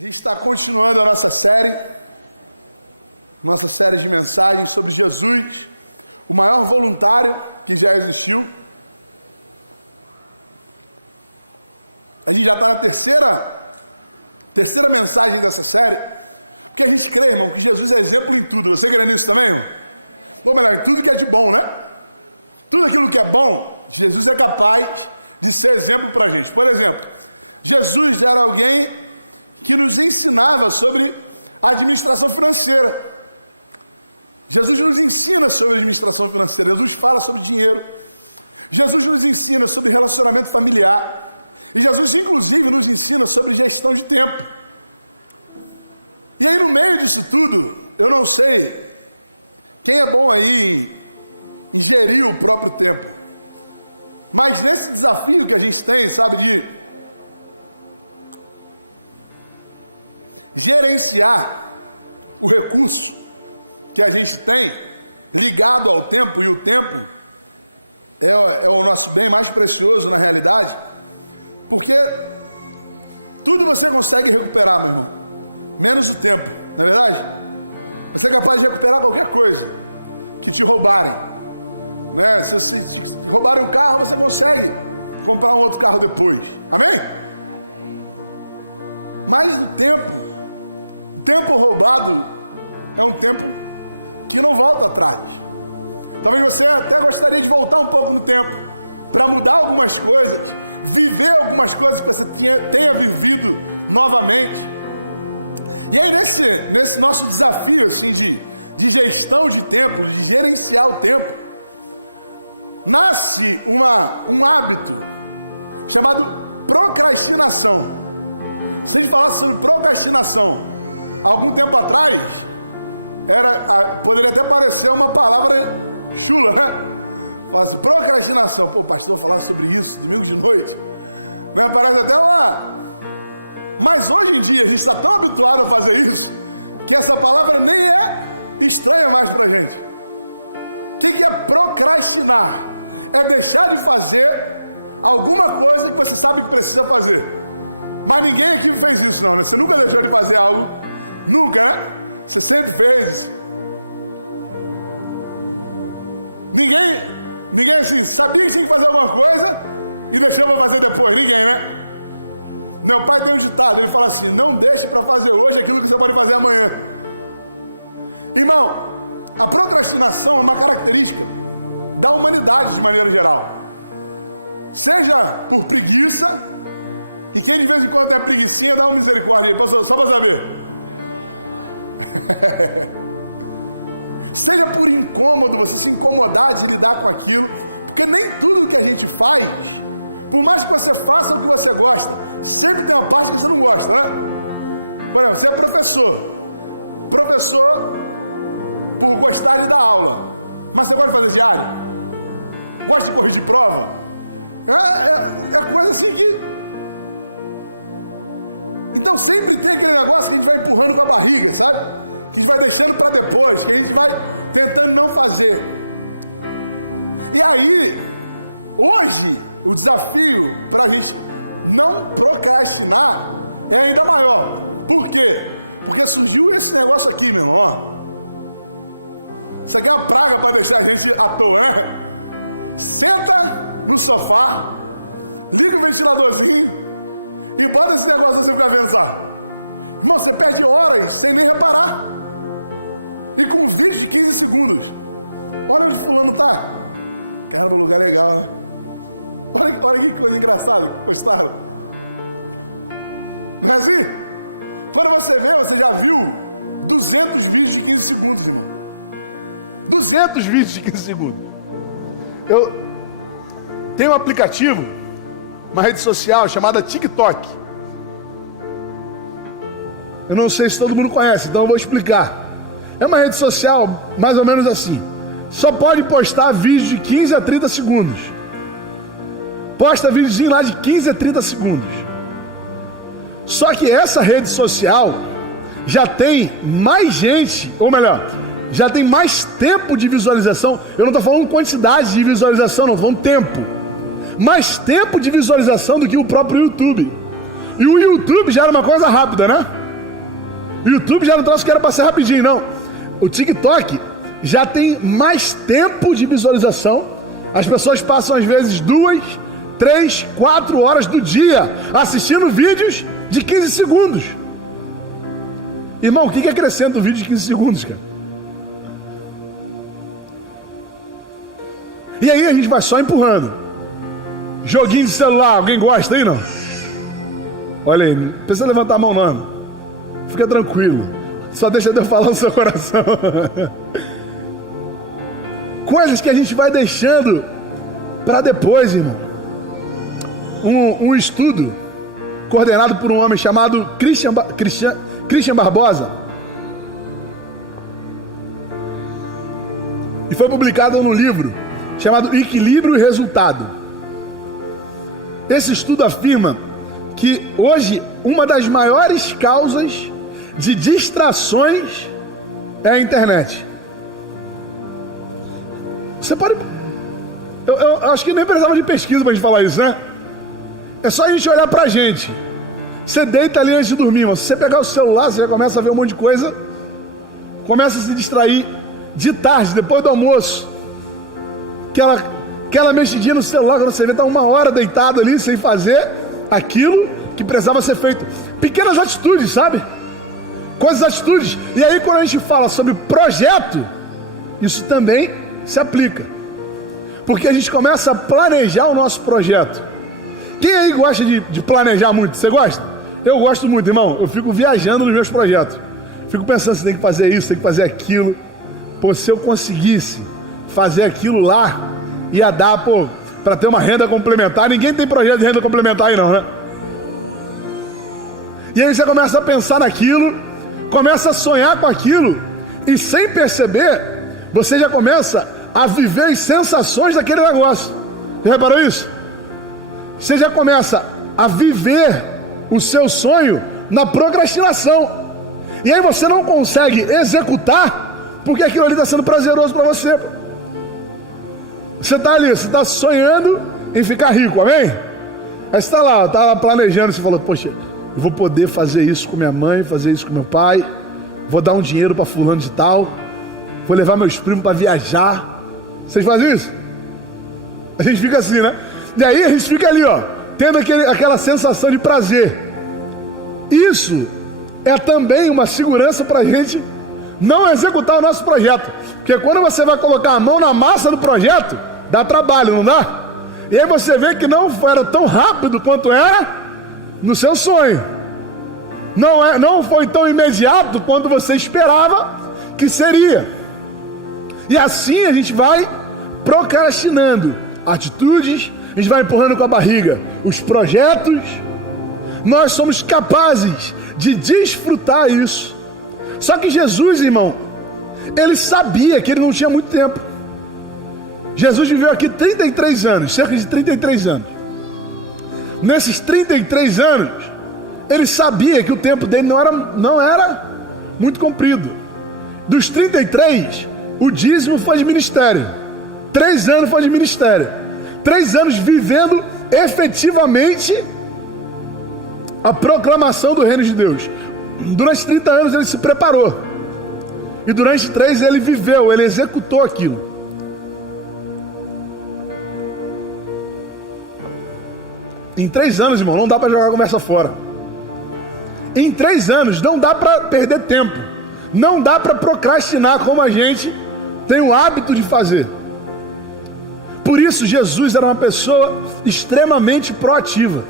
A gente está continuando a nossa série de mensagens sobre Jesus, o maior voluntário que já existiu. A gente já está na terceira mensagem dessa série, porque a gente crê, irmão, que Jesus é exemplo em tudo. Você crê nisso também, irmão? Ou melhor, em tudo que é de bom, né? Tudo aquilo que é bom, Jesus é capaz de ser exemplo para a gente. Por exemplo, Jesus era alguém que nos ensinava sobre a administração financeira. Jesus nos ensina sobre administração financeira. Jesus fala sobre dinheiro. Jesus nos ensina sobre relacionamento familiar. E Jesus, inclusive, nos ensina sobre gestão de tempo. E aí, no meio disso tudo, eu não sei quem é bom aí em gerir o próprio tempo. Mas nesse desafio que a gente tem, sabe, de gerenciar o recurso que a gente tem ligado ao tempo, e o tempo é o nosso bem mais precioso na realidade, porque tudo você consegue recuperar, meu irmão, menos o tempo, não é verdade? Você é capaz de recuperar qualquer coisa que te roubarem, né? Se te roubarem um carro, você consegue comprar um outro carro depois, amém? Mas o tempo roubado é um tempo que não volta atrás. Talvez você até gostaria de voltar um pouco no tempo para mudar algumas coisas, viver algumas coisas que você tenha vivido novamente. E aí nesse nosso desafio assim, de gestão de tempo, de gerenciar o tempo, nasce um hábito chamado procrastinação. Se a gente falasse sobre procrastinação algum tempo atrás, poderia até parecer uma palavra chula, né? Fala assim, procrastinação. Pô, pastor, falar sobre isso domingo de noite, né? Parece até uma... Mas hoje em dia a gente está tão habituado a fazer isso que essa palavra nem é estranha mais pra gente. O que é procrastinar? É deixar de fazer alguma coisa que você sabe que precisa fazer. Mas ninguém aqui fez isso não, né? Você nunca deixou de fazer algo. Nunca, né? Você sempre fez. Ninguém assim, sabia que tinha que fazer alguma coisa e deixou para fazer depois. Ninguém, né? Meu pai tem um ditado, ele fala assim: não deixe para fazer hoje aquilo que você pode fazer amanhã. Irmão, a procrastinação é uma característica da humanidade de maneira geral. Seja por preguiça, e quem de vez em quando tem a preguicinha, dá uma misericórdia aí, só para saber. Seja por incômodo, você se incomodar de lidar com aquilo, porque nem tudo que a gente faz, por mais que você faça o que você gosta, sempre tem uma parte que você não gosta, né? Por exemplo, você é professor por gostar de dar aula, mas você gosta de fazer diário? Gosta de corrigir prova? É coisa assim que... Então sempre tem aquele negócio que a gente vai empurrando com a barriga, sabe? Que a gente vai deixando para depois, que a gente vai tentando não fazer. E aí, hoje, o desafio para a gente não procrastinar é ainda maior. Por quê? Porque surgiu esse negócio aqui, meu irmão, ó. Isso aqui é uma praga para deixar a gente à toa, né? Senta no sofá, liga o ventiladorzinho e bota esse negócio pra você ficar vendo, sabe? Irmão, você perde horas sem nem reparar. E com um vídeo de 15 segundos. Olha onde fulano tá. Caramba, lugar legal, né? Olha que coisa engraçada que postaram. Não é assim? Quando você vê, você já viu 200 vídeos de 15 segundos, irmão. 200 vídeos de 15 segundos. Eu tenho um aplicativo, uma rede social chamada TikTok. Eu não sei se todo mundo conhece, então eu vou explicar. É uma rede social mais ou menos assim. Só pode postar vídeo de 15 a 30 segundos. Posta videozinho lá de 15 a 30 segundos. Só que essa rede social já tem mais gente, ou melhor, já tem mais tempo de visualização. Eu não estou falando quantidade de visualização, não, estou falando tempo. Mais tempo de visualização do que o próprio YouTube. E o YouTube já era uma coisa rápida, né? O YouTube já não trouxe que era para ser rapidinho, não. O TikTok já tem mais tempo de visualização. As pessoas passam às vezes 2, 3, 4 horas do dia assistindo vídeos de 15 segundos. Irmão, o que acrescenta um vídeo de 15 segundos, cara? E aí a gente vai só empurrando. Joguinho de celular, alguém gosta aí, não? Olha aí, não precisa levantar a mão não. Fica tranquilo. Só deixa Deus falar no seu coração. Coisas que a gente vai deixando para depois, irmão. Um estudo coordenado por um homem chamado Christian Barbosa, e foi publicado num livro chamado Equilíbrio e Resultado. Esse estudo afirma que hoje uma das maiores causas de distrações é a internet. Você pode... Eu acho que nem precisava de pesquisa para a gente falar isso, né? É só a gente olhar pra gente. Você deita ali antes de dormir, mas se você pegar o celular, você já começa a ver um monte de coisa. Começa a se distrair de tarde, depois do almoço. Aquela mexidinha no celular, quando você vê, tá 1 hora deitado ali, sem fazer aquilo que precisava ser feito. Pequenas atitudes, sabe? Coisas, atitudes. E aí quando a gente fala sobre projeto, isso também se aplica. Porque a gente começa a planejar o nosso projeto. Quem aí gosta de planejar muito? Você gosta? Eu gosto muito, irmão. Eu fico viajando nos meus projetos. Fico pensando, você tem que fazer isso, tem que fazer aquilo. Pô, se eu conseguisse fazer aquilo lá, ia dar, pô, para ter uma renda complementar. Ninguém tem projeto de renda complementar aí não, né? E aí você começa a pensar naquilo, começa a sonhar com aquilo, e sem perceber, você já começa a viver as sensações daquele negócio. Já reparou isso? Você já começa a viver o seu sonho na procrastinação. E aí você não consegue executar, porque aquilo ali está sendo prazeroso para você. Você está ali, você está sonhando em ficar rico, amém? Aí você está lá planejando, você falou, poxa, eu vou poder fazer isso com minha mãe, fazer isso com meu pai, vou dar um dinheiro para fulano de tal, vou levar meus primos para viajar. Vocês fazem isso? A gente fica assim, né? E aí a gente fica ali, ó, tendo aquela sensação de prazer. Isso é também uma segurança para a gente não executar o nosso projeto. Porque quando você vai colocar a mão na massa do projeto, dá trabalho, não dá? E aí você vê que não era tão rápido quanto era no seu sonho. Não foi tão imediato quanto você esperava que seria. E assim a gente vai procrastinando atitudes, a gente vai empurrando com a barriga os projetos. Nós somos capazes de desfrutar isso. Só que Jesus, irmão, ele sabia que ele não tinha muito tempo. Jesus viveu aqui 33 anos, cerca de 33 anos. Nesses 33 anos, ele sabia que o tempo dele não era muito comprido. Dos 33, o dízimo foi de ministério. 3 anos foi de ministério. 3 anos vivendo efetivamente a proclamação do reino de Deus. Durante 30 anos ele se preparou. E durante 3 ele viveu, ele executou aquilo. Em 3 anos, irmão, não dá para jogar a conversa fora. Em 3 anos não dá para perder tempo. Não dá para procrastinar como a gente tem o hábito de fazer. Por isso Jesus era uma pessoa extremamente proativa.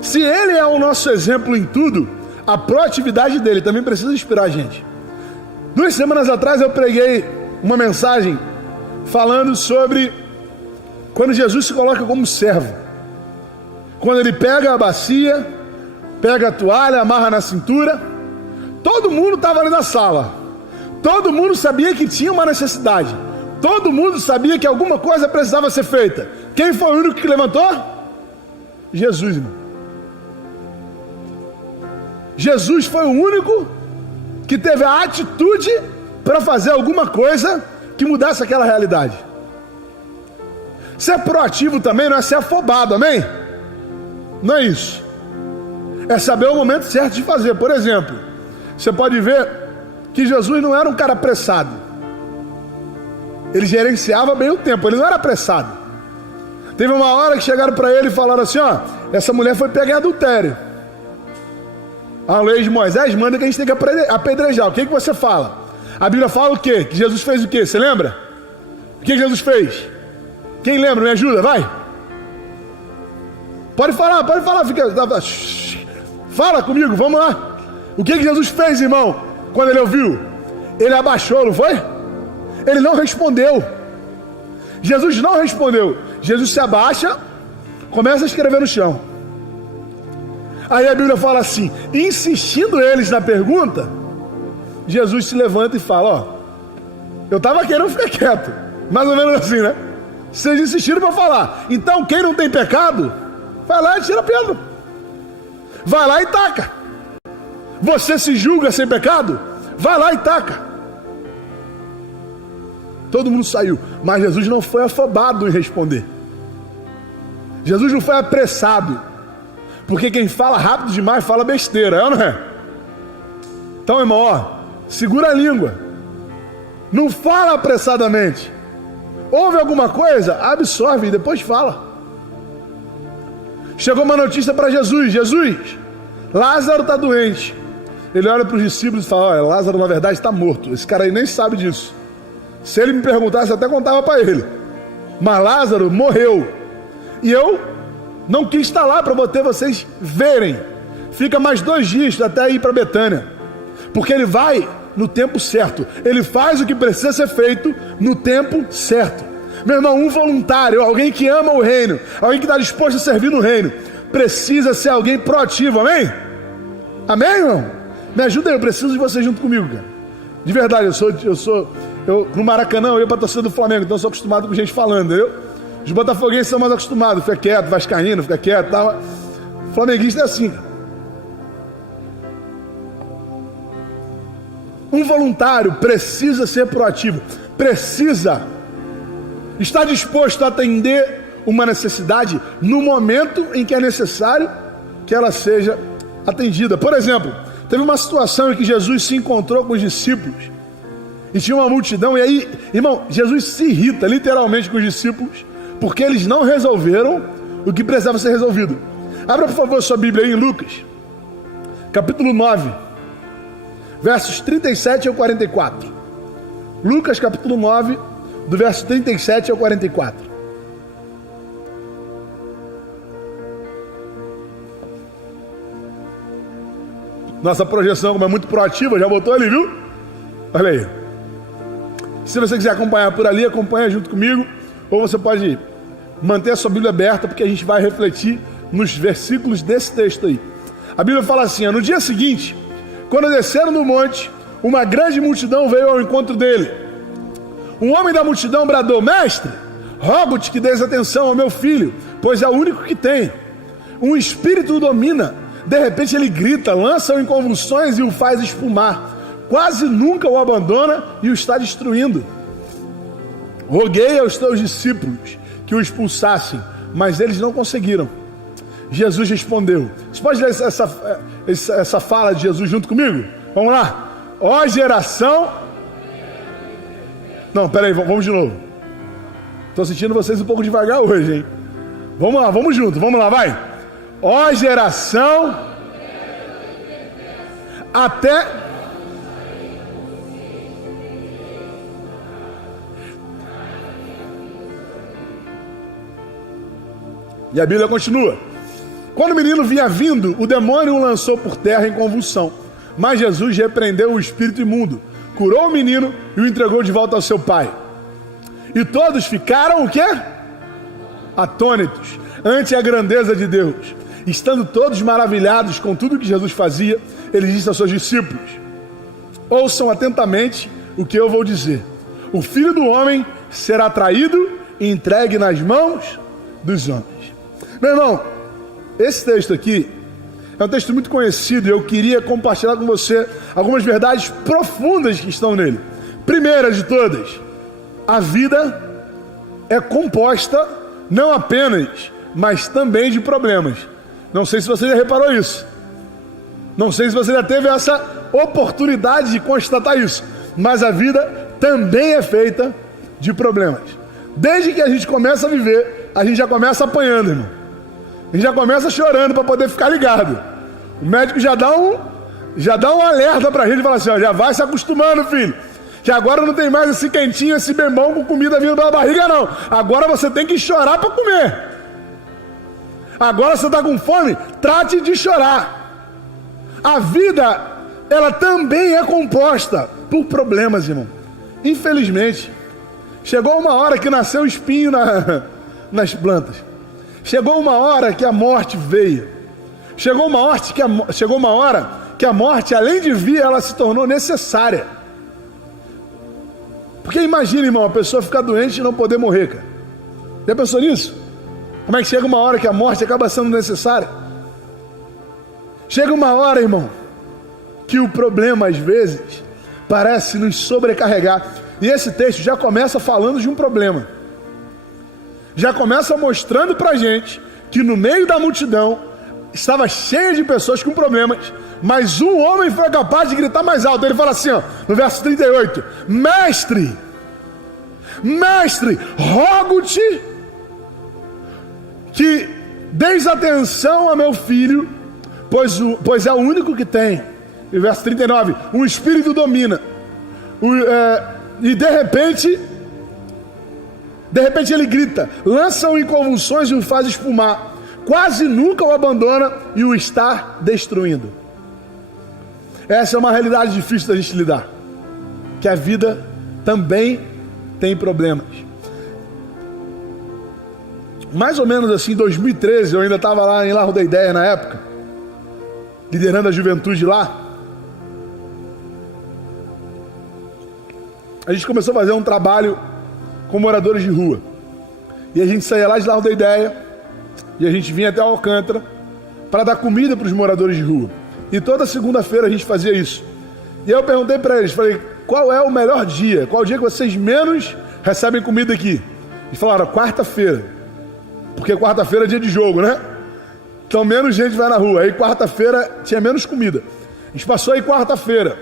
Se ele é o nosso exemplo em tudo, a proatividade dele também precisa inspirar a gente. 2 semanas atrás eu preguei uma mensagem falando sobre quando Jesus se coloca como servo. Quando ele pega a bacia, pega a toalha, amarra na cintura. Todo mundo estava ali na sala. Todo mundo sabia que tinha uma necessidade. Todo mundo sabia que alguma coisa precisava ser feita. Quem foi o único que levantou? Jesus, irmão. Jesus foi o único que teve a atitude para fazer alguma coisa que mudasse aquela realidade. Ser proativo também não é ser afobado, amém? Não é isso. É saber o momento certo de fazer. Por exemplo, você pode ver que Jesus não era um cara apressado. Ele gerenciava bem o tempo, ele não era apressado. Teve uma hora que chegaram para ele e falaram assim, ó, essa mulher foi pega em adultério. A lei de Moisés manda que a gente tem que apedrejar. O que você fala? A Bíblia fala o quê? Que Jesus fez o quê? Você lembra? O que Jesus fez? Quem lembra? Me ajuda, vai. Pode falar, fica... Fala comigo, vamos lá. O que Jesus fez, irmão? Quando ele ouviu? Ele abaixou, não foi? Ele não respondeu. Jesus não respondeu. Jesus se abaixa, começa a escrever no chão. Aí a Bíblia fala assim, insistindo eles na pergunta, Jesus se levanta e fala, ó, eu estava querendo ficar quieto, mais ou menos assim, né? Vocês insistiram para falar, então quem não tem pecado, vai lá e tira a pedra, vai lá e taca. Você se julga sem pecado, vai lá e taca. Todo mundo saiu, mas Jesus não foi afobado em responder. Jesus não foi apressado. Porque quem fala rápido demais fala besteira, é ou não é? Então, irmão, ó, segura a língua. Não fala apressadamente. Ouve alguma coisa, absorve e depois fala. Chegou uma notícia para Jesus. Jesus, Lázaro está doente. Ele olha para os discípulos e fala, olha, Lázaro na verdade está morto. Esse cara aí nem sabe disso. Se ele me perguntasse, eu até contava para ele. Mas Lázaro morreu. E eu não quis estar lá para vocês verem. Fica mais 2 dias até ir para Betânia. Porque ele vai no tempo certo. Ele faz o que precisa ser feito no tempo certo. Meu irmão, um voluntário, alguém que ama o reino, alguém que está disposto a servir no reino, precisa ser alguém proativo, amém? Amém, irmão? Me ajuda aí, eu preciso de você junto comigo, cara. De verdade, eu no Maracanã, eu ia para a torcida do Flamengo, então eu sou acostumado com gente falando, entendeu? Os botafoguenses são mais acostumados, fica quieto, vascaíno, fica quieto, tal. Flamenguista é assim. Um voluntário precisa ser proativo, precisa estar disposto a atender uma necessidade no momento em que é necessário que ela seja atendida. Por exemplo, teve uma situação em que Jesus se encontrou com os discípulos e tinha uma multidão, e aí, irmão, Jesus se irrita literalmente com os discípulos, porque eles não resolveram o que precisava ser resolvido. Abra por favor sua Bíblia aí em Lucas, capítulo 9, versos 37 ao 44. Lucas capítulo 9, do verso 37 ao 44. Nossa projeção, como é muito proativa, já botou ali, viu? Olha aí. Se você quiser acompanhar por ali, acompanha junto comigo, ou você pode manter a sua Bíblia aberta, porque a gente vai refletir nos versículos desse texto aí. A Bíblia fala assim, no dia seguinte, quando desceram do monte, uma grande multidão veio ao encontro dele. Um homem da multidão bradou, mestre, rogo-te que dês atenção ao meu filho, pois é o único que tem. Um espírito o domina, de repente ele grita, lança-o em convulsões e o faz espumar. Quase nunca o abandona e o está destruindo. Roguei aos teus discípulos que o expulsassem, mas eles não conseguiram. Jesus respondeu. Você pode ler essa fala de Jesus junto comigo? Vamos lá. Ó geração... Não, peraí, vamos de novo. Estou sentindo vocês um pouco devagar hoje, hein? Vamos lá, vamos junto, vamos lá, vai. Ó geração... Até... E a Bíblia continua. Quando o menino vinha vindo, o demônio o lançou por terra em convulsão. Mas Jesus repreendeu o espírito imundo, curou o menino e o entregou de volta ao seu pai. E todos ficaram o quê? Atônitos ante a grandeza de Deus. Estando todos maravilhados com tudo que Jesus fazia, ele disse aos seus discípulos: ouçam atentamente o que eu vou dizer. O Filho do Homem será traído e entregue nas mãos dos homens. Meu irmão, esse texto aqui é um texto muito conhecido e eu queria compartilhar com você algumas verdades profundas que estão nele. Primeira de todas, a vida é composta não apenas, mas também de problemas. Não sei se você já reparou isso. Não sei se você já teve essa oportunidade de constatar isso, mas a vida também é feita de problemas. Desde que a gente começa a viver, a gente já começa apanhando, irmão. A gente já começa chorando para poder ficar ligado. O médico já dá um alerta para a gente e fala assim, ó, já vai se acostumando, filho, que agora não tem mais esse quentinho, esse bem bom com comida vindo pela barriga, não. Agora você tem que chorar para comer. Agora você está com fome, trate de chorar. A vida, ela também é composta por problemas, irmão. Infelizmente, chegou uma hora que nasceu espinho nas plantas. Chegou uma hora que a morte veio. Chegou uma hora que a morte, além de vir, ela se tornou necessária. Porque imagina, irmão, a pessoa ficar doente e não poder morrer, cara. Já pensou nisso? Como é que chega uma hora que a morte acaba sendo necessária? Chega uma hora, irmão, que o problema, às vezes, parece nos sobrecarregar. E esse texto já começa falando de um problema. Já começa mostrando pra gente que no meio da multidão estava cheia de pessoas com problemas, mas um homem foi capaz de gritar mais alto. Ele fala assim, ó, no verso 38, Mestre, rogo-te que deis atenção a meu filho, pois é o único que tem. E verso 39, um espírito domina. E de repente ele grita, lança-o em convulsões e o faz espumar. Quase nunca o abandona e o está destruindo. Essa é uma realidade difícil da gente lidar, que a vida também tem problemas. Mais ou menos assim, em 2013, eu ainda estava lá em Largo da Ideia na época, liderando a juventude lá. A gente começou a fazer um trabalho com moradores de rua. E a gente saía lá de Largo da Ideia e a gente vinha até Alcântara para dar comida para os moradores de rua. E toda segunda-feira a gente fazia isso. E aí eu perguntei para eles, falei, qual é o melhor dia? Qual é o dia que vocês menos recebem comida aqui? Eles falaram, quarta-feira. Porque quarta-feira é dia de jogo, né? Então menos gente vai na rua. Aí quarta-feira tinha menos comida. A gente passou aí quarta-feira.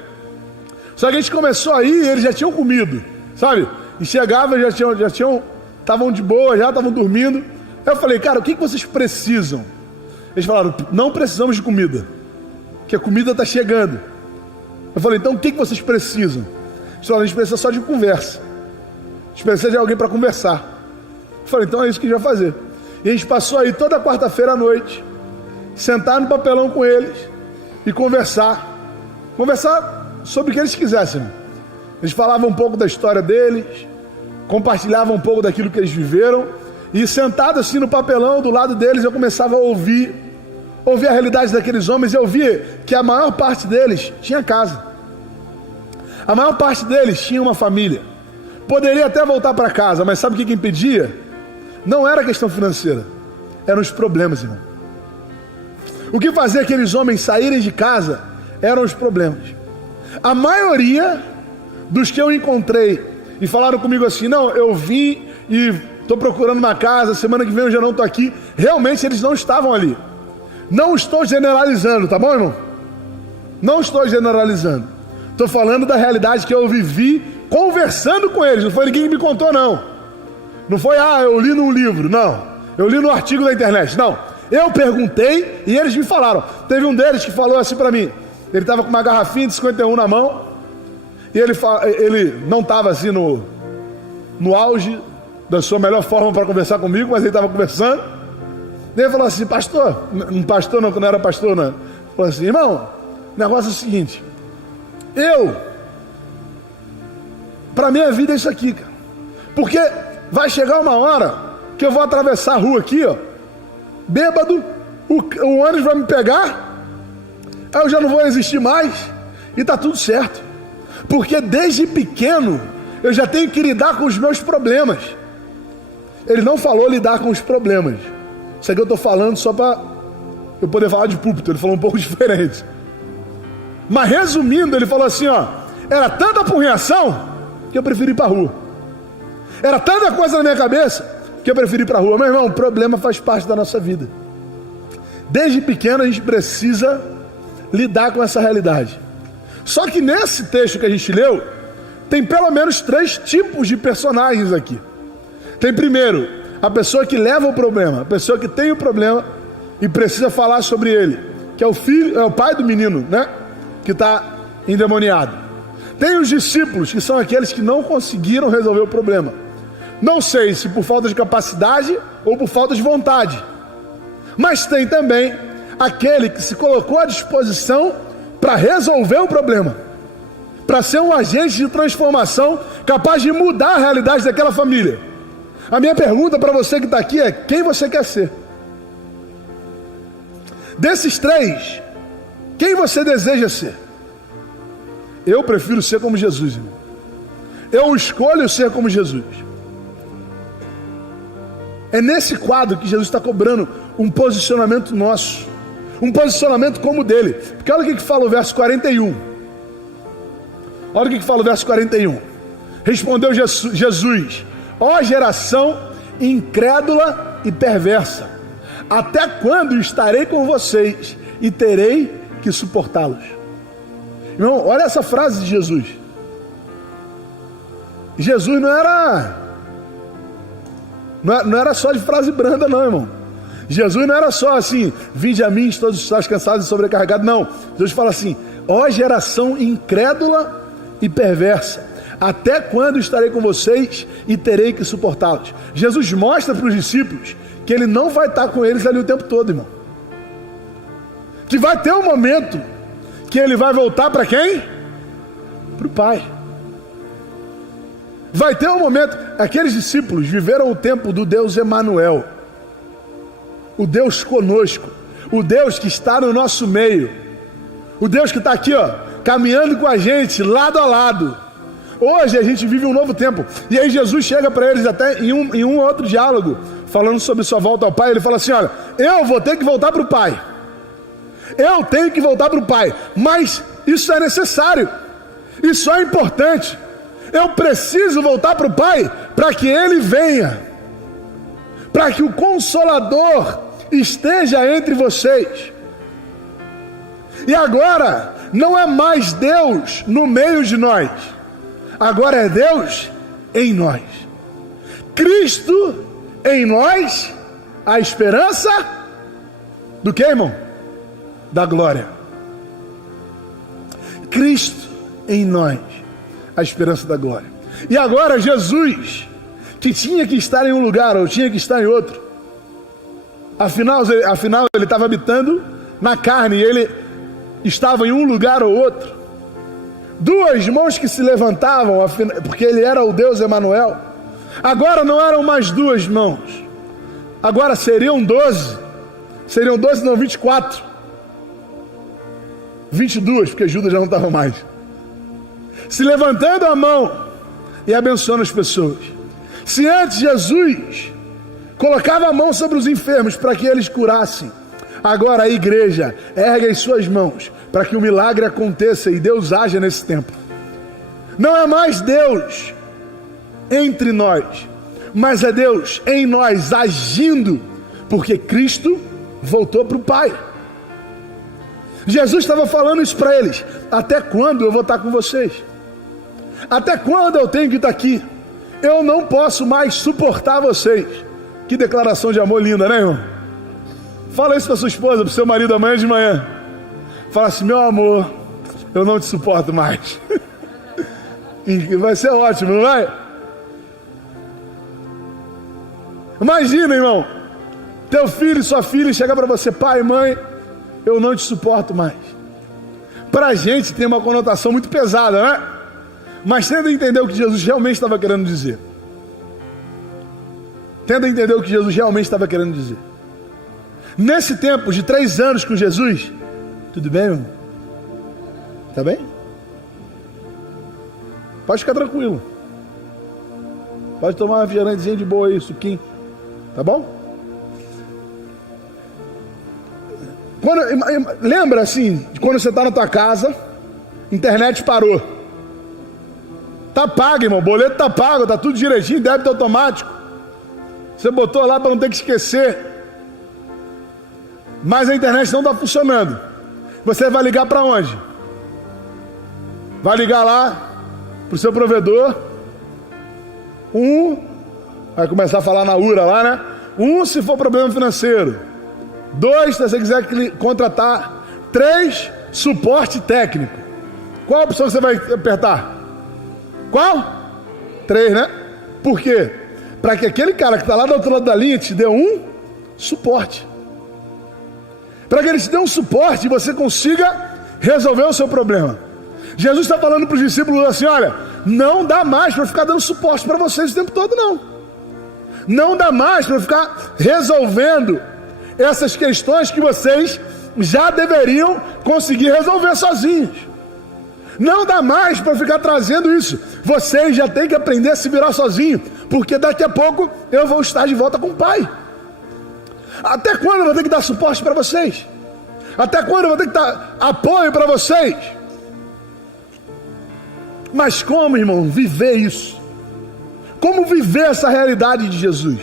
Só que a gente começou aí e eles já tinham comido, sabe? E chegava, estavam de boa, já estavam dormindo. Aí eu falei, cara, o que vocês precisam? Eles falaram, não precisamos de comida, porque a comida está chegando. Eu falei, então o que vocês precisam? Eles falaram, a gente precisa só de conversa. A gente precisa de alguém para conversar. Eu falei, então é isso que a gente vai fazer. E a gente passou aí toda quarta-feira à noite, sentar no papelão com eles e conversar sobre o que eles quisessem. Eles falavam um pouco da história deles, compartilhavam um pouco daquilo que eles viveram, e sentado assim no papelão do lado deles, eu começava a ouvir a realidade daqueles homens, e eu via que a maior parte deles tinha casa. A maior parte deles tinha uma família. Poderia até voltar para casa, mas sabe o que impedia? Não era questão financeira, eram os problemas, irmão. O que fazia aqueles homens saírem de casa eram os problemas. A maioria dos que eu encontrei e falaram comigo assim, não, eu vim e estou procurando uma casa, semana que vem eu já não estou aqui, realmente eles não estavam ali. Não estou generalizando, tá bom, irmão? Não estou generalizando. Estou falando da realidade que eu vivi conversando com eles. Não foi ninguém que me contou, não. Não foi, eu li num livro, não. Eu li no artigo da internet, não. Eu perguntei e eles me falaram. Teve um deles que falou assim para mim. Ele estava com uma garrafinha de 51 na mão. E ele não estava assim no auge da sua melhor forma para conversar comigo, mas ele estava conversando. E ele falou assim, pastor, não, que não era pastor, não. Ele falou assim, irmão, o negócio é o seguinte. Pra minha vida é isso aqui, cara. Porque vai chegar uma hora que eu vou atravessar a rua aqui, ó, bêbado, o ônibus vai me pegar, aí eu já não vou existir mais, e tá tudo certo. Porque desde pequeno, eu já tenho que lidar com os meus problemas. Ele não falou lidar com os problemas. Isso aqui eu estou falando só para eu poder falar de púlpito. Ele falou um pouco diferente. Mas resumindo, ele falou assim, ó, era tanta porreação que eu preferi ir para a rua. Era tanta coisa na minha cabeça que eu preferi ir para a rua. Meu irmão, o problema faz parte da nossa vida. Desde pequeno a gente precisa lidar com essa realidade. Só que nesse texto que a gente leu, tem pelo menos 3 tipos de personagens aqui. Tem primeiro, a pessoa que leva o problema, a pessoa que tem o problema e precisa falar sobre ele, que é o filho, é o pai do menino, né? Que está endemoniado. Tem os discípulos, que são aqueles que não conseguiram resolver o problema. Não sei se por falta de capacidade ou por falta de vontade. Mas tem também aquele que se colocou à disposição para resolver o problema, para ser um agente de transformação capaz de mudar a realidade daquela família. A minha pergunta para você que está aqui é: quem você quer ser? Desses 3, quem você deseja ser? Eu prefiro ser como Jesus, irmão. Eu escolho ser como Jesus. É nesse quadro que Jesus está cobrando um posicionamento nosso, um posicionamento como o dele. Porque olha o que fala o verso 41. Olha o que fala o verso 41. Respondeu Jesus: ó geração incrédula e perversa, até quando estarei com vocês e terei que suportá-los? Irmão, olha essa frase de Jesus. Jesus não era só de frase branda, não, irmão. Jesus não era só assim: vinde a mim, todos estáis cansados e sobrecarregados. Não, Jesus fala assim: ó geração incrédula e perversa, até quando estarei com vocês e terei que suportá-los? Jesus mostra para os discípulos que ele não vai estar com eles ali o tempo todo, irmão. Que vai ter um momento que ele vai voltar para quem? Para o Pai. Vai ter um momento. Aqueles discípulos viveram o tempo do Deus Emanuel, o Deus conosco, o Deus que está no nosso meio, o Deus que está aqui, ó, caminhando com a gente, lado a lado. Hoje a gente vive um novo tempo. E aí Jesus chega para eles até em um outro diálogo, falando sobre sua volta ao Pai. Ele fala assim: olha, eu vou ter que voltar para o Pai. Eu tenho que voltar para o Pai. Mas isso é necessário. Isso é importante. Eu preciso voltar para o Pai para que Ele venha, para que o Consolador esteja entre vocês. E agora não é mais Deus no meio de nós, agora é Deus em nós. Cristo em nós, a esperança do que, irmão? Da glória. Cristo em nós, a esperança da glória. E agora Jesus, que tinha que estar em um lugar ou tinha que estar em outro, afinal ele estava habitando na carne, e ele estava em um lugar ou outro. 2 mãos que se levantavam, porque ele era o Deus Emanuel. Agora não eram mais 2 mãos, agora seriam 12. Seriam 12, não, 24. 22, porque Judas já não estava mais. Se levantando a mão e abençoando as pessoas. Se antes Jesus colocava a mão sobre os enfermos para que eles curassem, agora a igreja ergue as suas mãos para que o milagre aconteça e Deus haja nesse tempo. Não é mais Deus entre nós, mas é Deus em nós agindo, porque Cristo voltou para o Pai. Jesus estava falando isso para eles: até quando eu vou estar com vocês? Até quando eu tenho que estar aqui? Eu não posso mais suportar vocês. Que declaração de amor linda, né, irmão? Fala isso para sua esposa, para o seu marido amanhã de manhã. Fala assim: meu amor, eu não te suporto mais. E vai ser ótimo, não vai? Imagina, irmão, teu filho e sua filha chegar para você: pai, mãe, eu não te suporto mais. Para a gente tem uma conotação muito pesada, né? Mas tenta entender o que Jesus realmente estava querendo dizer. Tenta entender o que Jesus realmente estava querendo dizer. Nesse tempo de 3 anos com Jesus, tudo bem, irmão? Tá bem? Pode ficar tranquilo. Pode tomar uma refrigerantezinha de boa aí, suquinho. Tá bom? Lembra assim, de quando você está na tua casa, internet parou. Tá pago, irmão, o boleto tá pago, tá tudo direitinho, débito automático. Você botou lá para não ter que esquecer. Mas a internet não está funcionando. Você vai ligar para onde? Vai ligar lá para o seu provedor. Vai começar a falar na URA lá, né? 1, se for problema financeiro. 2, se você quiser contratar. 3, suporte técnico. Qual opção você vai apertar? Qual? 3, né? Por quê? Para que aquele cara que está lá do outro lado da linha te dê um suporte. Para que ele te dê um suporte e você consiga resolver o seu problema. Jesus está falando para os discípulos assim, olha, não dá mais para ficar dando suporte para vocês o tempo todo, não. Não dá mais para ficar resolvendo essas questões que vocês já deveriam conseguir resolver sozinhos. Não dá mais para ficar trazendo isso. Vocês já têm que aprender a se virar sozinho, porque daqui a pouco eu vou estar de volta com o Pai. Até quando eu vou ter que dar suporte para vocês? Até quando eu vou ter que dar apoio para vocês? Mas como, irmão, viver isso? Como viver essa realidade de Jesus?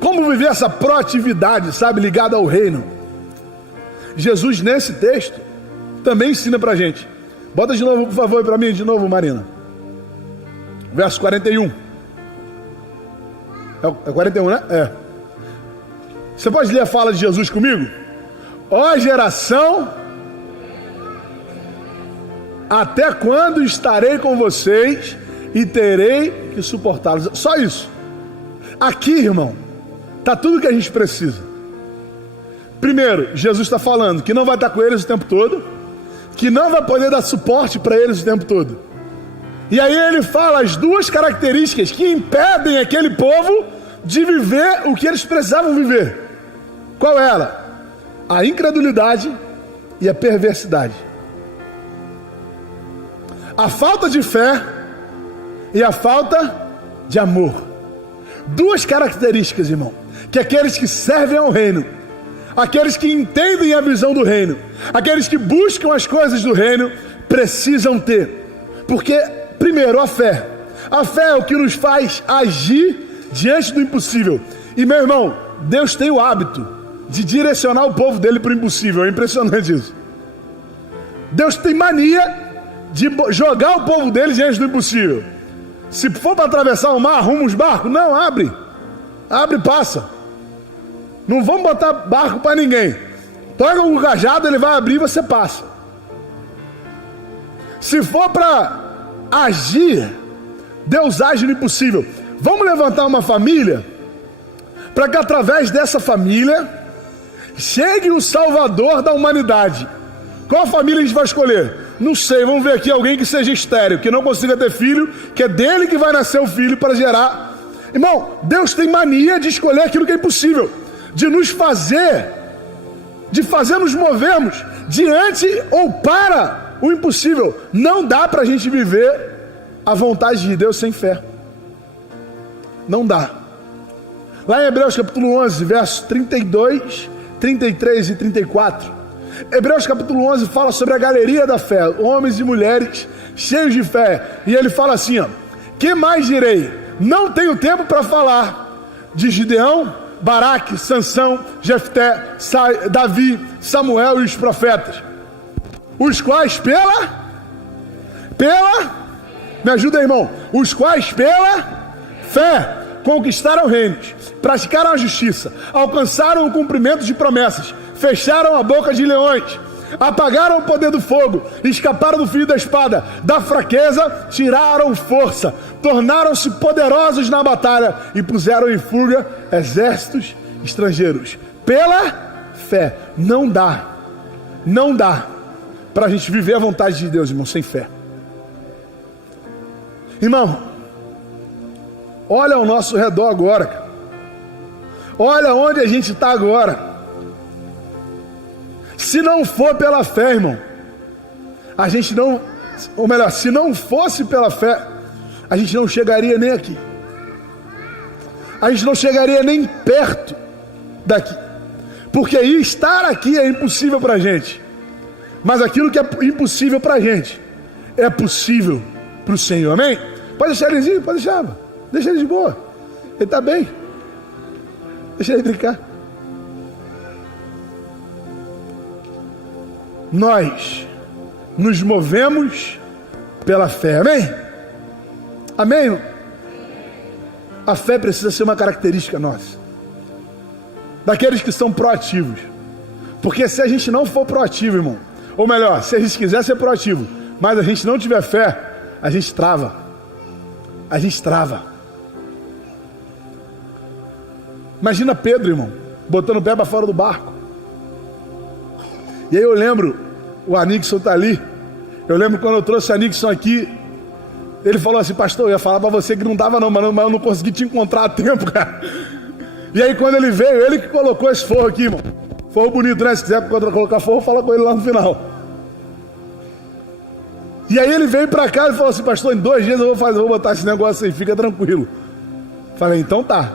Como viver essa proatividade, sabe, ligada ao reino? Jesus, nesse texto, também ensina pra gente. Bota de novo, por favor, para mim, de novo, Marina. Verso 41. É 41, né? É. Você pode ler a fala de Jesus comigo? Ó geração, até quando estarei com vocês e terei que suportá-los? Só isso. Aqui, irmão, está tudo que a gente precisa. Primeiro, Jesus está falando que não vai estar com eles o tempo todo, que não vai poder dar suporte para eles o tempo todo. E aí ele fala as duas características que impedem aquele povo de viver o que eles precisavam viver. Qual era? A incredulidade e a perversidade. A falta de fé e a falta de amor. Duas características, irmão, que aqueles que servem ao reino, aqueles que entendem a visão do reino, aqueles que buscam as coisas do reino, precisam ter. Porque, primeiro, a fé. A fé é o que nos faz agir diante do impossível. E, meu irmão, Deus tem o hábito de direcionar o povo dele para o impossível. É impressionante isso. Deus tem mania de jogar o povo dele diante do impossível. Se for para atravessar o mar, arruma os barcos. Não, abre. Abre e passa. Não vamos botar barco para ninguém. Toca o cajado, ele vai abrir e você passa. Se for para agir, Deus age no impossível. Vamos levantar uma família para que através dessa família chegue o Salvador da humanidade. Qual família a gente vai escolher? Não sei, vamos ver aqui alguém que seja estéril, que não consiga ter filho, que é dele que vai nascer o filho para gerar. Irmão, Deus tem mania de escolher aquilo que é impossível, de nos fazer nos movermos diante ou para o impossível. Não dá para a gente viver a vontade de Deus sem fé. Não dá. Lá em Hebreus capítulo 11, versos 32, 33 e 34, Hebreus capítulo 11 fala sobre a galeria da fé, homens e mulheres cheios de fé, e ele fala assim, ó: que mais direi? Não tenho tempo para falar de Gideão, Baraque, Sansão, Jefté, Davi, Samuel e os profetas, os quais me ajuda aí, irmão, os quais pela fé conquistaram reinos, praticaram a justiça, alcançaram o cumprimento de promessas, fecharam a boca de leões, apagaram o poder do fogo, escaparam do fio da espada, da fraqueza tiraram força, tornaram-se poderosos na batalha e puseram em fuga exércitos estrangeiros. Pela fé. Não dá para a gente viver a vontade de Deus, irmão, sem fé. Irmão, olha ao nosso redor agora, cara. Olha onde a gente está agora. Se não for pela fé, irmão, a gente não, ou melhor, se não fosse pela fé, a gente não chegaria nem aqui. A gente não chegaria nem perto daqui. Porque estar aqui é impossível para a gente. Mas aquilo que é impossível para a gente é possível para o Senhor, amém? Pode deixar ele ir, pode deixar, deixa ele de boa, ele está bem. Deixa ele brincar. Nós nos movemos pela fé, amém? Amém, irmão? A fé precisa ser uma característica nossa, daqueles que são proativos. Porque se a gente não for proativo, irmão, ou melhor, se a gente quiser ser proativo, mas a gente não tiver fé, a gente trava. A gente trava. Imagina Pedro, irmão, botando o pé para fora do barco. E aí eu lembro, o Anixon tá ali. Eu lembro quando eu trouxe o Anixon aqui, ele falou assim: pastor, eu ia falar para você que não dava não, mas eu não consegui te encontrar a tempo, cara. E aí quando ele veio, ele que colocou esse forro aqui, irmão. Forro bonito, né? Se quiser colocar forro, fala com ele lá no final. E aí ele veio para cá e falou assim: pastor, em 2 dias eu vou botar esse negócio aí, fica tranquilo. Falei, então tá.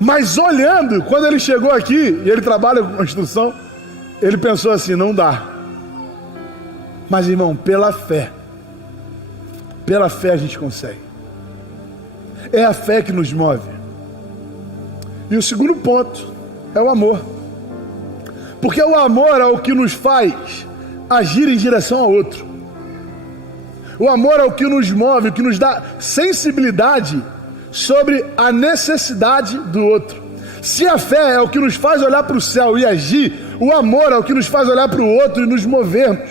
Mas olhando, quando ele chegou aqui, e ele trabalha com construção, ele pensou assim: não dá. Mas irmão, pela fé a gente consegue. É a fé que nos move. E o segundo ponto é o amor. Porque o amor é o que nos faz agir em direção ao outro. O amor é o que nos move, o que nos dá sensibilidade sobre a necessidade do outro. Se a fé é o que nos faz olhar para o céu e agir, o amor é o que nos faz olhar para o outro e nos movermos.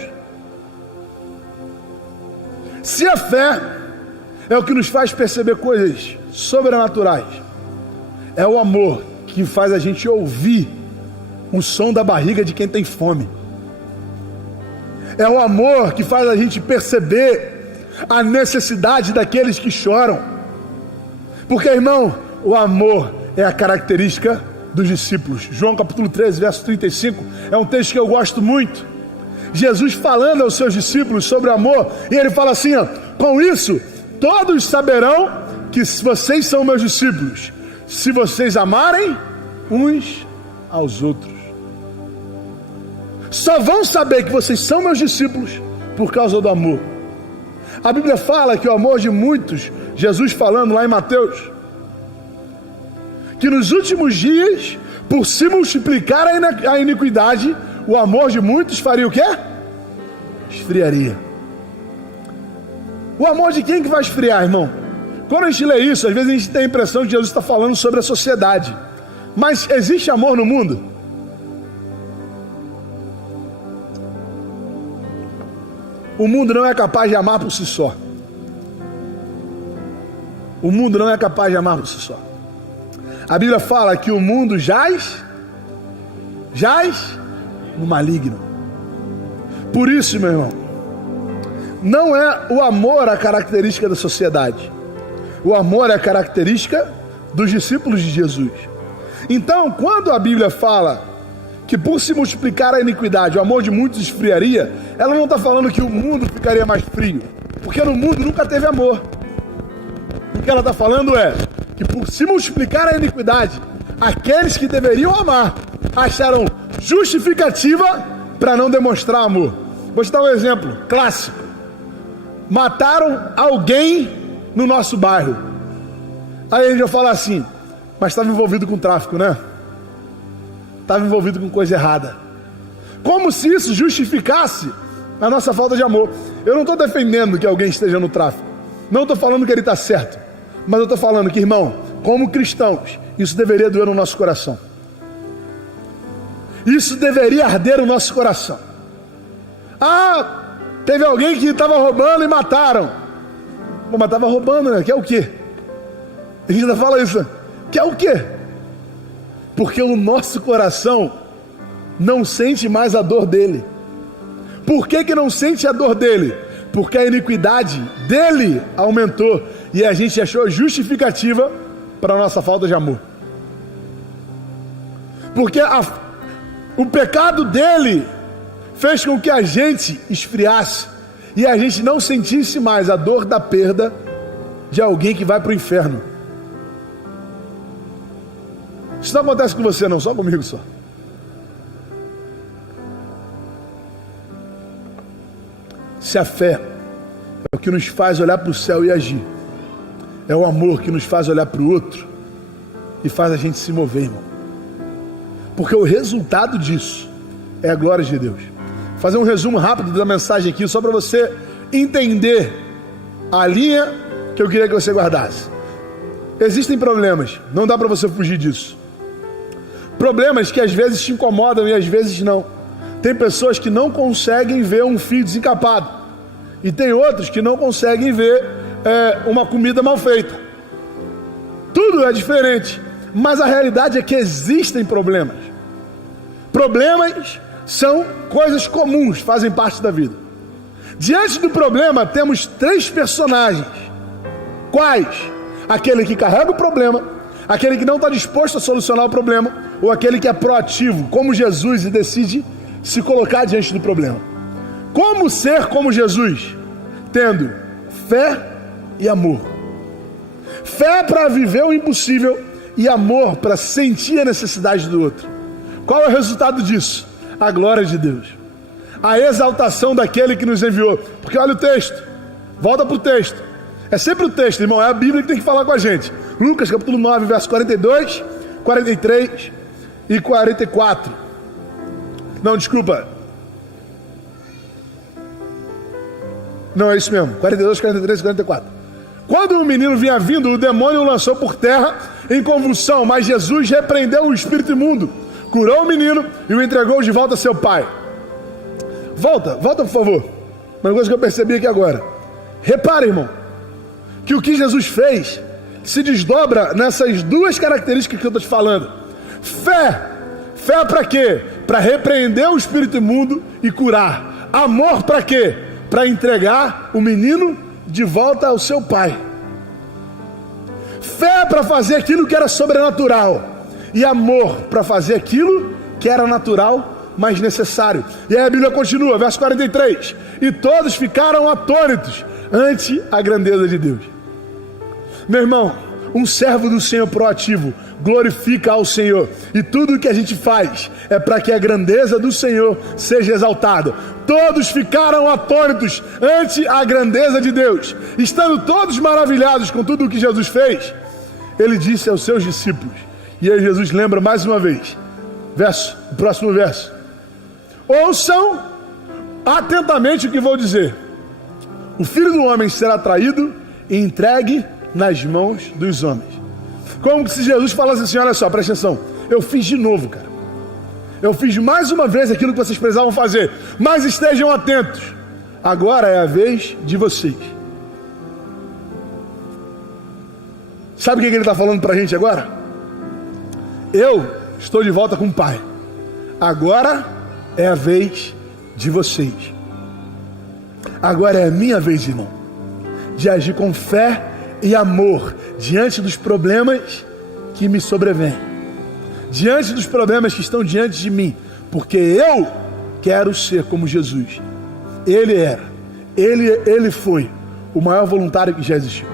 Se a fé é o que nos faz perceber coisas sobrenaturais, é o amor que faz a gente ouvir o som da barriga de quem tem fome. É o amor que faz a gente perceber a necessidade daqueles que choram. Porque, irmão, o amor é a característica dos discípulos. João capítulo 13, verso 35, é um texto que eu gosto muito. Jesus falando aos seus discípulos sobre amor, e ele fala assim, ó: com isso, todos saberão que vocês são meus discípulos, se vocês amarem uns aos outros. Só vão saber que vocês são meus discípulos por causa do amor. A Bíblia fala que o amor de muitos, Jesus falando lá em Mateus, que nos últimos dias, por se multiplicar a iniquidade, o amor de muitos faria o quê? Esfriaria. O amor de quem que vai esfriar, irmão? Quando a gente lê isso, às vezes a gente tem a impressão que Jesus está falando sobre a sociedade. Mas existe amor no mundo? O mundo não é capaz de amar por si só. O mundo não é capaz de amar por si só. A Bíblia fala que o mundo jaz no maligno. Por isso, meu irmão, não é o amor a característica da sociedade. O amor é a característica dos discípulos de Jesus. Então, quando a Bíblia fala que por se multiplicar a iniquidade, o amor de muitos esfriaria, ela não está falando que o mundo ficaria mais frio, porque no mundo nunca teve amor. O que ela está falando é que por se multiplicar a iniquidade, aqueles que deveriam amar acharam justificativa para não demonstrar amor. Vou te dar um exemplo clássico. Mataram alguém no nosso bairro. Aí a gente vai falar assim: mas estava envolvido com tráfico, né? Estava envolvido com coisa errada. Como se isso justificasse a nossa falta de amor. Eu não estou defendendo que alguém esteja no tráfico. Não estou falando que ele está certo. Mas eu estou falando que, irmão, como cristãos, isso deveria doer no nosso coração. Isso deveria arder no nosso coração. Ah, teve alguém que estava roubando e mataram. Pô, mas estava roubando, né? Quer o quê? A gente ainda fala isso. Quer o quê? Porque o nosso coração não sente mais a dor dele. Por que não sente a dor dele? Porque a iniquidade dele aumentou e a gente achou justificativa para a nossa falta de amor. Porque o pecado dele fez com que a gente esfriasse e a gente não sentisse mais a dor da perda de alguém que vai para o inferno. Isso não acontece com você não, só comigo só. Se a fé é o que nos faz olhar para o céu e agir, é o amor que nos faz olhar para o outro e faz a gente se mover, irmão. Porque o resultado disso é a glória de Deus. Vou fazer um resumo rápido da mensagem aqui, só para você entender a linha que eu queria que você guardasse. Existem problemas, não dá para você fugir disso. Problemas que às vezes te incomodam e às vezes não. Tem pessoas que não conseguem ver um fio desencapado. E tem outros que não conseguem ver uma comida mal feita. Tudo é diferente. Mas a realidade é que existem problemas. Problemas são coisas comuns, fazem parte da vida. Diante do problema, temos 3 personagens. Quais? Aquele que carrega o problema, aquele que não está disposto a solucionar o problema, ou aquele que é proativo, como Jesus, e decide se colocar diante do problema. Como ser como Jesus? Tendo fé e amor. Fé para viver o impossível e amor para sentir a necessidade do outro. Qual é o resultado disso? A glória de Deus. A exaltação daquele que nos enviou. Porque olha o texto. Volta para o texto. É sempre o texto, irmão. É a Bíblia que tem que falar com a gente. Lucas capítulo 9, verso 42, 43 e 44. Não, desculpa. Não, é isso mesmo. 42, 43 e 44. Quando o menino vinha vindo, o demônio o lançou por terra em convulsão, mas Jesus repreendeu o espírito imundo, curou o menino e o entregou de volta a seu pai. Volta por favor. Uma coisa que eu percebi aqui agora. Repare, irmão, que o que Jesus fez se desdobra nessas 2 características que eu estou te falando. Fé. Fé para quê? Para repreender o espírito imundo e curar. Amor para quê? Para entregar o menino de volta ao seu pai. Fé para fazer aquilo que era sobrenatural. E amor para fazer aquilo que era natural, mas necessário. E aí a Bíblia continua, verso 43. E todos ficaram atônitos ante a grandeza de Deus. Meu irmão, um servo do Senhor proativo glorifica ao Senhor. E tudo o que a gente faz é para que a grandeza do Senhor seja exaltada. Todos ficaram atônitos ante a grandeza de Deus. Estando todos maravilhados com tudo o que Jesus fez, ele disse aos seus discípulos, e aí Jesus lembra mais uma vez, o próximo verso. Ouçam atentamente o que vou dizer. O Filho do Homem será traído e entregue nas mãos dos homens. Como se Jesus falasse assim, olha só, presta atenção, eu fiz de novo, cara. Eu fiz mais uma vez aquilo que vocês precisavam fazer, mas estejam atentos. Agora é a vez de vocês. Sabe o que ele está falando para a gente agora? Eu estou de volta com o Pai. Agora é a vez de vocês. Agora é a minha vez, irmão, de agir com fé e amor diante dos problemas que me sobrevêm, diante dos problemas que estão diante de mim, porque eu quero ser como Jesus. Ele era, ele foi o maior voluntário que já existiu.